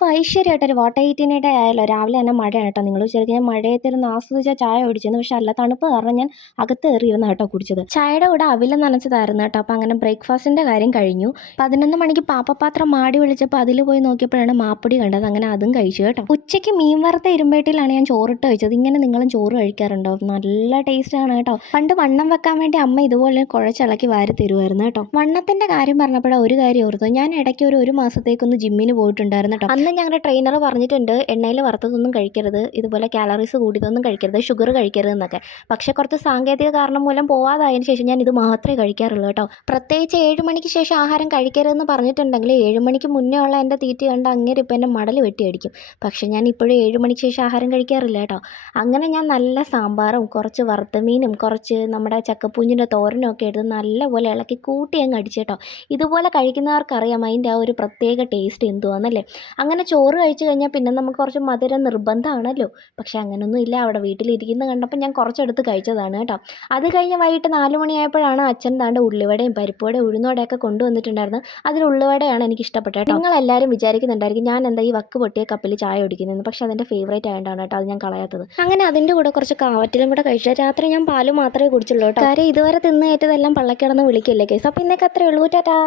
അപ്പോൾ ഐശ്വര്യമായിട്ടൊരു വാട്ടർ ഹീറ്റിനിടെ ആയാലോ രാവിലെ തന്നെ മഴയാണ് കേട്ടോ. നിങ്ങൾ വിചാരിക്കും ഞാൻ മഴയത്തിരുന്ന് ആസ്വദിച്ച ചായ കുടിച്ചെന്ന്, പക്ഷെ അല്ല, തണുപ്പ് കാരണം ഞാൻ അകത്ത് കയറിയിരുന്ന കേട്ടോ കുടിച്ചത്. ചായയുടെ കൂടെ അവില് നനച്ചതായിരുന്നു കേട്ടോ. അപ്പോൾ അങ്ങനെ ബ്രേക്ക്ഫാസ്റ്റിൻ്റെ കാര്യം കഴിഞ്ഞു. 11 മണിക്ക് പാപ്പപാത്രം മാടി വിളിച്ചപ്പോൾ അതിൽ പോയി നോക്കിയപ്പോഴാണ് മാപ്പൊടി കണ്ടത്. അങ്ങനെ അതും കഴിച്ചു കേട്ടോ. ഉച്ചയ്ക്ക് മീൻ വറുത്ത ഇരുമ്പേട്ടിലാണ് ഞാൻ ചോറിട്ട് കഴിച്ചത്. ഇങ്ങനെ നിങ്ങളും ചോറ് കഴിക്കാറുണ്ടോ? നല്ല ടേസ്റ്റാണ് കേട്ടോ. പണ്ട് വണ്ണം വെക്കാൻ വേണ്ടി അമ്മ ഇതുപോലെ കുഴച്ചിളക്കി വാരി തരുമായിരുന്നു കേട്ടോ. വണ്ണത്തിൻ്റെ കാര്യം പറഞ്ഞപ്പോഴാണ് ഒരു കാര്യം ഓർത്തു. ഞാൻ ഇടയ്ക്ക് ഒരു മാസത്തേക്കൊന്ന് ജിമ്മിന് പോയിട്ടുണ്ടായിരുന്നു കേട്ടോ. അന്ന് ഞങ്ങളുടെ ട്രെയിനർ പറഞ്ഞിട്ടുണ്ട് എണ്ണയിൽ വറുത്തതൊന്നും കഴിക്കരുത്, ഇതുപോലെ കാലറീസ് കൂടിയതൊന്നും കഴിക്കരുത്, ഷുഗർ കഴിക്കരുത് എന്നൊക്കെ. പക്ഷേ കുറച്ച് സാങ്കേതിക കാരണം മൂലം പോവാതായതിനു ശേഷം ഞാൻ ഇത് മാത്രമേ കഴിക്കാറുള്ളൂ കേട്ടോ. പ്രത്യേകിച്ച് 7 മണിക്ക് ശേഷം ആഹാരം കഴിക്കരുതെന്ന് പറഞ്ഞിട്ടുണ്ടെങ്കിൽ 7 മണിക്ക് മുന്നേ ഉള്ള എൻ്റെ തീറ്റ കണ്ട് അങ്ങേര് ഇപ്പം എൻ്റെ മടൽ വെട്ടിയടിക്കും. പക്ഷേ ഞാൻ ഇപ്പോഴും 7 മണിക്ക് ശേഷം ആഹാരം കഴിക്കാറില്ല കേട്ടോ. അങ്ങനെ ഞാൻ നല്ല സാമ്പാറും കുറച്ച് വറുത്ത മീനും കുറച്ച് നമ്മുടെ ചക്കപ്പൂഞ്ഞിൻ്റെ തോരനും ഒക്കെ എടുത്ത് നല്ലപോലെ ഇളക്കി കൂട്ടി അങ്ങ് അടിച്ചു കേട്ടോ. ഇതുപോലെ കഴിക്കുന്നവർക്കറിയാം അതിൻ്റെ ആ ഒരു പ്രത്യേക ടേസ്റ്റ് എന്തുവാന്നല്ലേ. അങ്ങനെ ചോറ് കഴിച്ച് കഴിഞ്ഞാൽ പിന്നെ നമുക്ക് കുറച്ച് മധുരം നിർബന്ധമാണല്ലോ. പക്ഷേ അങ്ങനെയൊന്നും ഇല്ല. അവിടെ വീട്ടിലിരിക്കുന്നത് കണ്ടപ്പോൾ ഞാൻ കുറച്ചെടുത്ത് കഴിച്ചതാണ് കേട്ടോ. അത് കഴിഞ്ഞ് വൈകിട്ട് 4 മണിയായപ്പോഴാണ് അച്ഛൻ താണ്ട് ഉള്ളിവടയും പരിപ്പുവടയും ഉഴുന്നുവടയൊക്കെ കൊണ്ടുവന്നിട്ടുണ്ടായിരുന്നു. അതിൽ ഉള്ളിവടയാണ് എനിക്ക് ഇഷ്ടപ്പെട്ടത് കേട്ടോ. നിങ്ങളെല്ലാവരും വിചാരിക്കുന്നുണ്ടായിരിക്കും ഞാൻ എന്താ ഈ വക്ക് പൊട്ടിയ കപ്പിൽ ചായ കുടിക്കുന്നതെന്ന്. പക്ഷേ അതെൻ്റെ ഫേവറേറ്റ് ആയതുകൊണ്ടാണ് കേട്ടോ അത് ഞാൻ കളയാത്തത്. അങ്ങനെ അതിൻ്റെ കൂടെ കുറച്ച് കാവറ്റിലും കൂടെ കഴിച്ചാൽ രാത്രി ഞാൻ പാല് മാത്രമേ കുടിച്ചുള്ളൂ കേട്ടോ. കാര്യം ഇതുവരെ തിന്ന് കയറ്റതെല്ലാം പള്ളക്കിടന്ന് വിളിക്കില്ലേ കേസ്. അപ്പോൾ ഇന്നേക്ക് അത്രയേ ഉള്ളൂ. ടാറ്റാ.